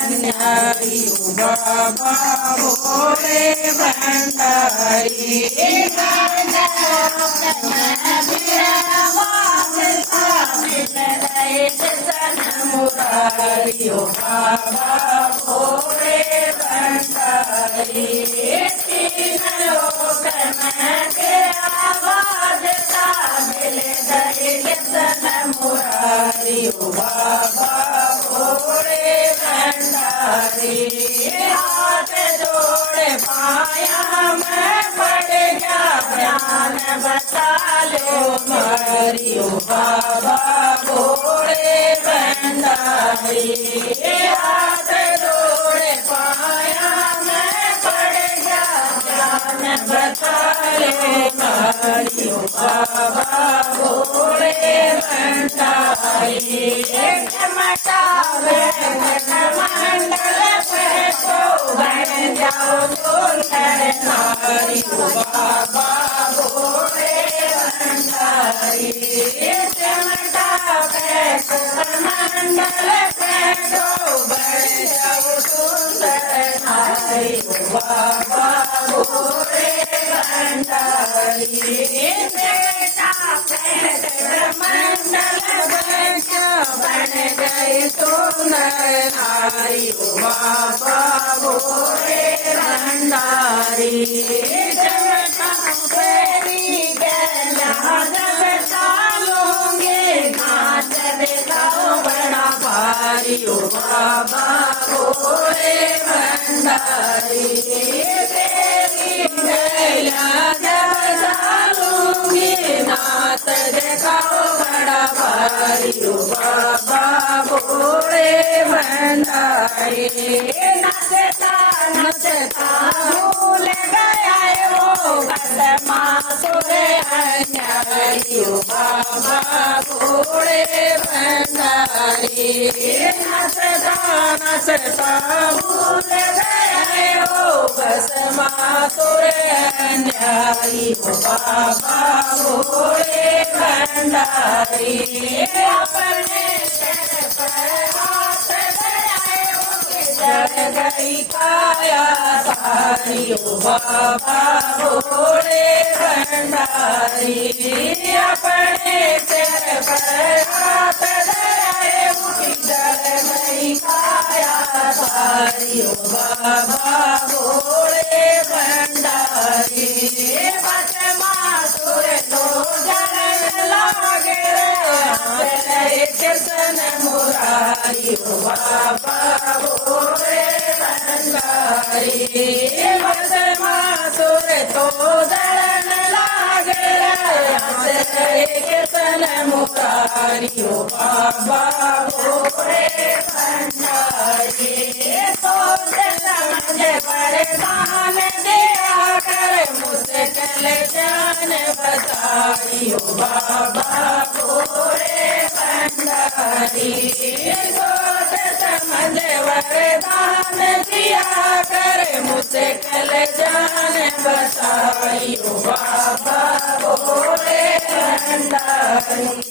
अन्यायी बाबा भोले भंडारी मुरारी ओ बाबा भोले भंडारी तीन लोक में तेरा वादता मिल गए सन मुरारी ओ बाबा भोले भंडारी हाथ जोड़े पाया मैं पड़ गया ज्ञान बता लो मारी ओ बाबा भोले भंडारी हाथ जोड़े पाया मैं पड़ गया ज्ञान बता लो मारी ओ बाबा भोले भंडारी चमकावे मंडल पे तो बन जाओ सुंदर नारी ओ बाबा भोले भंडारी चमकावे मंडल पे तो बन जाओ सुंदर नारी ओ बाबा भोले भंडारी मंडल बन गई सुंदर नारी ओ बाबा भोले भंडारी फेरी गया जब डालूंगे घाट दिखाओ बड़ा भारी ओ बाबा भोले भंडारी फेरी गया जब डालूंगी नाथ दिखाओ बड़ा भारी ओ बाबा भोले भंडारी नचता नचता भूल गया वो कदमा सुरे अन्यारी ओ बाबा भोले भंडारी नचता नचता भूल गया वो कदमा सुरे अन्यारी ओ बाबा भोले भंडारी अपने सर पर हाथ लगाए जल गई काया सारी ओ बाबा भोले भंडारी अपने सर पर हाथ लगाए जल गई काया सारी ओ बाबा भोले भंडारी बस मासुर तो जलन लागे कृष्ण मुरारी ओ बाबा भोले भंडारी बस मासुर तो जलन लागे कृष्ण मुरारी ओ बाबा भोले भंडारी तो समझ वरदान दिया कर मुश्किल जान बताई ओ बाबा भोले भंडारी सोच समझ वरदान दिया कर मुश्किल जान बताई ओ बाबा भोले भंडारी।